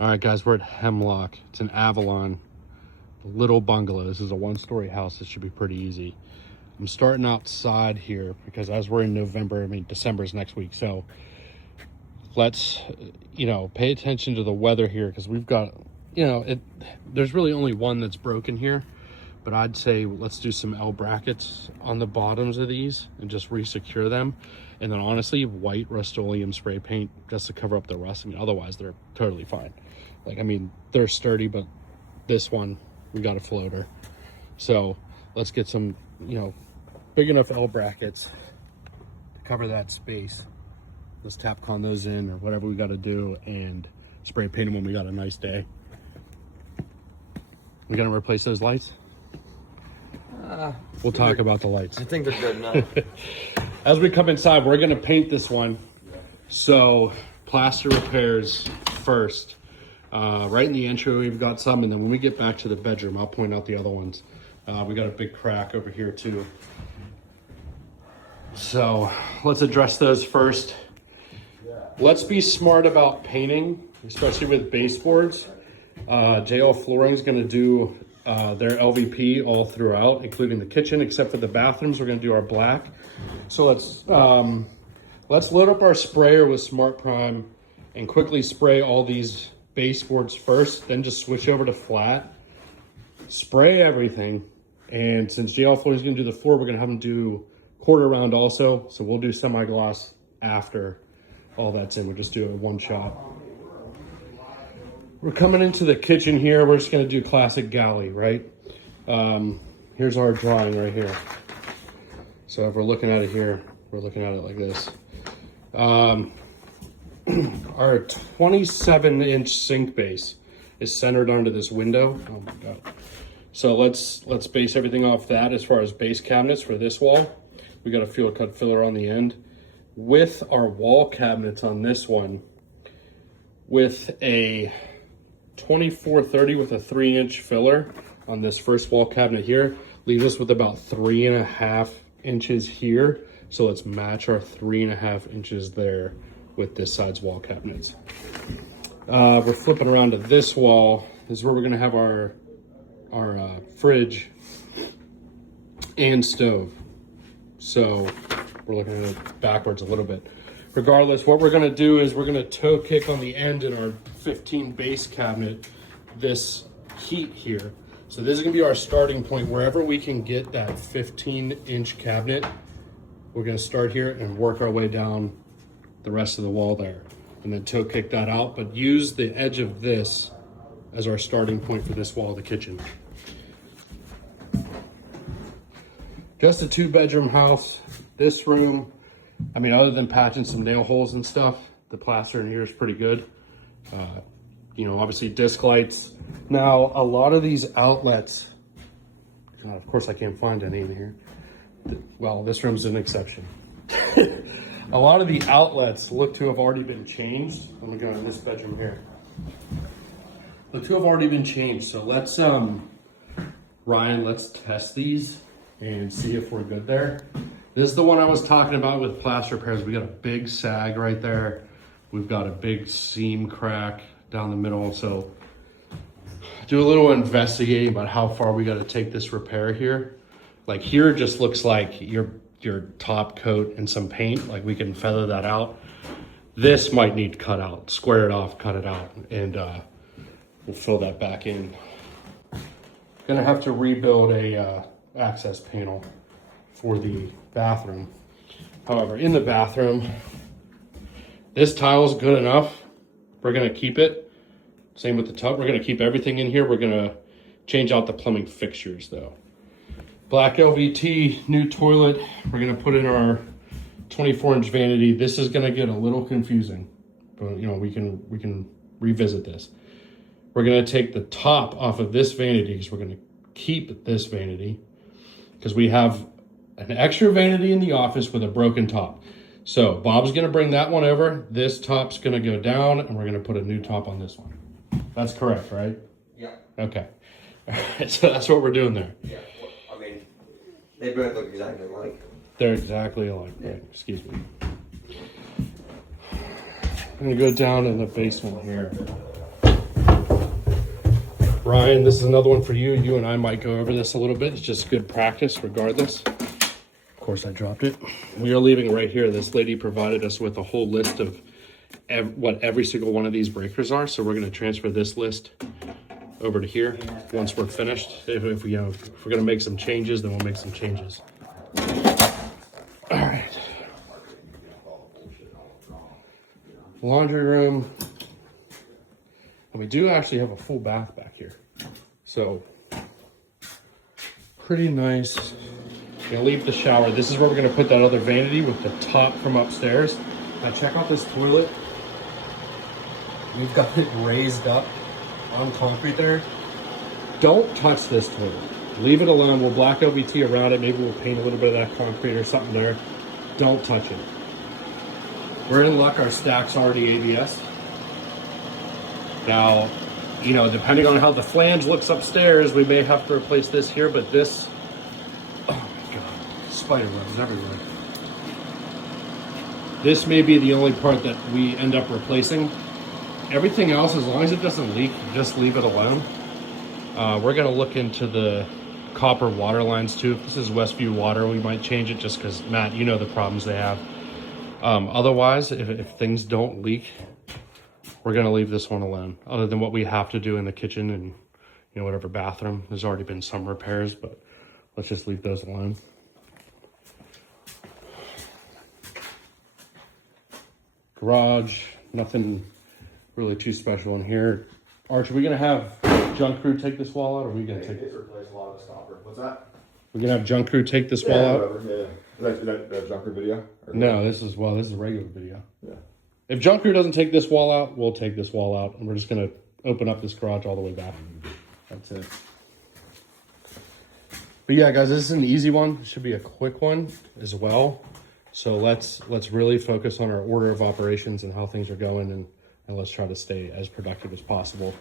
All right, guys, we're at Hemlock. It's in Avalon, a little bungalow. This is a one-story house. This should be pretty easy. I'm starting outside here because as we're in November, December is next week. So let's, pay attention to the weather here because we've got, there's really only one that's broken here. But I'd say let's do some L brackets on the bottoms of these and just re-secure them. And then honestly, white Rust-Oleum spray paint just to cover up the rust. Otherwise they're totally fine. They're sturdy, but this one, we got a floater. So let's get some, big enough L brackets to cover that space. Let's Tapcon those in or whatever we got to do and spray paint them when we got a nice day. We got to replace those lights? We'll talk about the lights. I think they're good enough. As we come inside, we're going to paint this one. So plaster repairs first. Right in the entry, we've got some. And then when we get back to the bedroom, I'll point out the other ones. We got a big crack over here too. So let's address those first. Let's be smart about painting, especially with baseboards. JL Flooring is going to do their LVP all throughout, including the kitchen, except for the bathrooms. We're going to do our black. So let's load up our sprayer with Smart Prime and quickly spray all these baseboards first, then just switch over to flat, spray everything. And since JL Flooring is going to do the floor, we're going to have them do quarter round also. So we'll do semi-gloss after all that's in. We'll just do it one shot. We're coming into the kitchen here. We're just going to do classic galley, right? Here's our drawing right here. So if we're looking at it here, we're looking at it like this. Our 27-inch sink base is centered onto this window. Oh my God. So let's base everything off that as far as base cabinets for this wall. We got a fuel cut filler on the end. With our wall cabinets on this one, with a 2430 with a 3-inch filler on this first wall cabinet here, leaves us with about 3.5 inches here. So let's match our 3.5 inches there with this side's wall cabinets. We're flipping around to this wall. This is where we're gonna have our fridge and stove. So we're looking at it backwards a little bit. Regardless, what we're gonna do is we're gonna toe kick on the end in our 15 base cabinet this heat here. So this is gonna be our starting point. Wherever we can get that 15-inch cabinet, we're gonna start here and work our way down the rest of the wall there. And then toe kick that out, but use the edge of this as our starting point for this wall of the kitchen. Just a 2-bedroom house. This room, other than patching some nail holes and stuff, the plaster in here is pretty good. Obviously disc lights. Now, a lot of these outlets, of course I can't find any in here. Well, this room's an exception. A lot of the outlets look to have already been changed. Let me go in this bedroom here. Look to have already been changed. So let's, Ryan, let's test these and see if we're good there. This is the one I was talking about with plaster repairs. We got a big sag right there. We've got a big seam crack down the middle. So do a little investigating about how far we got to take this repair here. Like here, it just looks like your top coat and some paint. Like we can feather that out. This might need cut out, square it off, cut it out, and we'll fill that back in. Gonna have to rebuild a access panel for the bathroom. However, in the bathroom, this tile is good enough. We're gonna keep it. Same with the tub. We're gonna keep everything in here. We're gonna change out the plumbing fixtures though. Black LVT, new toilet. We're gonna put in our 24-inch vanity. This is gonna get a little confusing, but we can revisit this. We're gonna take the top off of this vanity because we're gonna keep this vanity because we have an extra vanity in the office with a broken top. So Bob's gonna bring that one over. This top's gonna go down and we're gonna put a new top on this one. That's correct, right? Yeah. Okay. All right, so that's what we're doing there. Yeah. They both look exactly alike. They're exactly alike, right? Excuse me. I'm gonna go down in the basement here. Ryan, this is another one for you. You and I might go over this a little bit. It's just good practice regardless. Of course, I dropped it. We are leaving right here. This lady provided us with a whole list of what every single one of these breakers are. So we're going to transfer this list over to here once we're finished. If we, if we're going to make some changes, then we'll make some changes. All right. Laundry room. And we do actually have a full bath back here. So pretty nice. Gonna leave the shower. This is where we're gonna put that other vanity with the top from upstairs. Now check out this toilet. We've got it raised up on concrete there. Don't touch this toilet. Leave it alone. We'll black LVT around it. Maybe we'll paint a little bit of that concrete or something there. Don't touch it. We're in luck, our stack's already ABS. Now, you know, depending on how the flange looks upstairs, we may have to replace this here, but this, oh my God, spider webs everywhere. This may be the only part that we end up replacing. Everything else, as long as it doesn't leak, just leave it alone. We're gonna look into the copper water lines too. If this is Westview Water, we might change it just because, Matt, you know the problems they have. Otherwise, if things don't leak, we're gonna leave this one alone. Other than what we have to do in the kitchen and, you know, whatever bathroom. There's already been some repairs, but let's just leave those alone. Garage, nothing really too special in here. Arch, are we gonna have junk crew take this wall out, or are we gonna take it? Replace a lot of the stopper. What's that? We're gonna have junk crew take this wall out? Whatever, yeah. Is that junk crew video? Or No, this is a regular video. Yeah. If junk crew doesn't take this wall out, we'll take this wall out, and we're just gonna open up this garage all the way back. That's it. But yeah, guys, this is an easy one. It should be a quick one as well. So let's really focus on our order of operations and how things are going, and let's try to stay as productive as possible.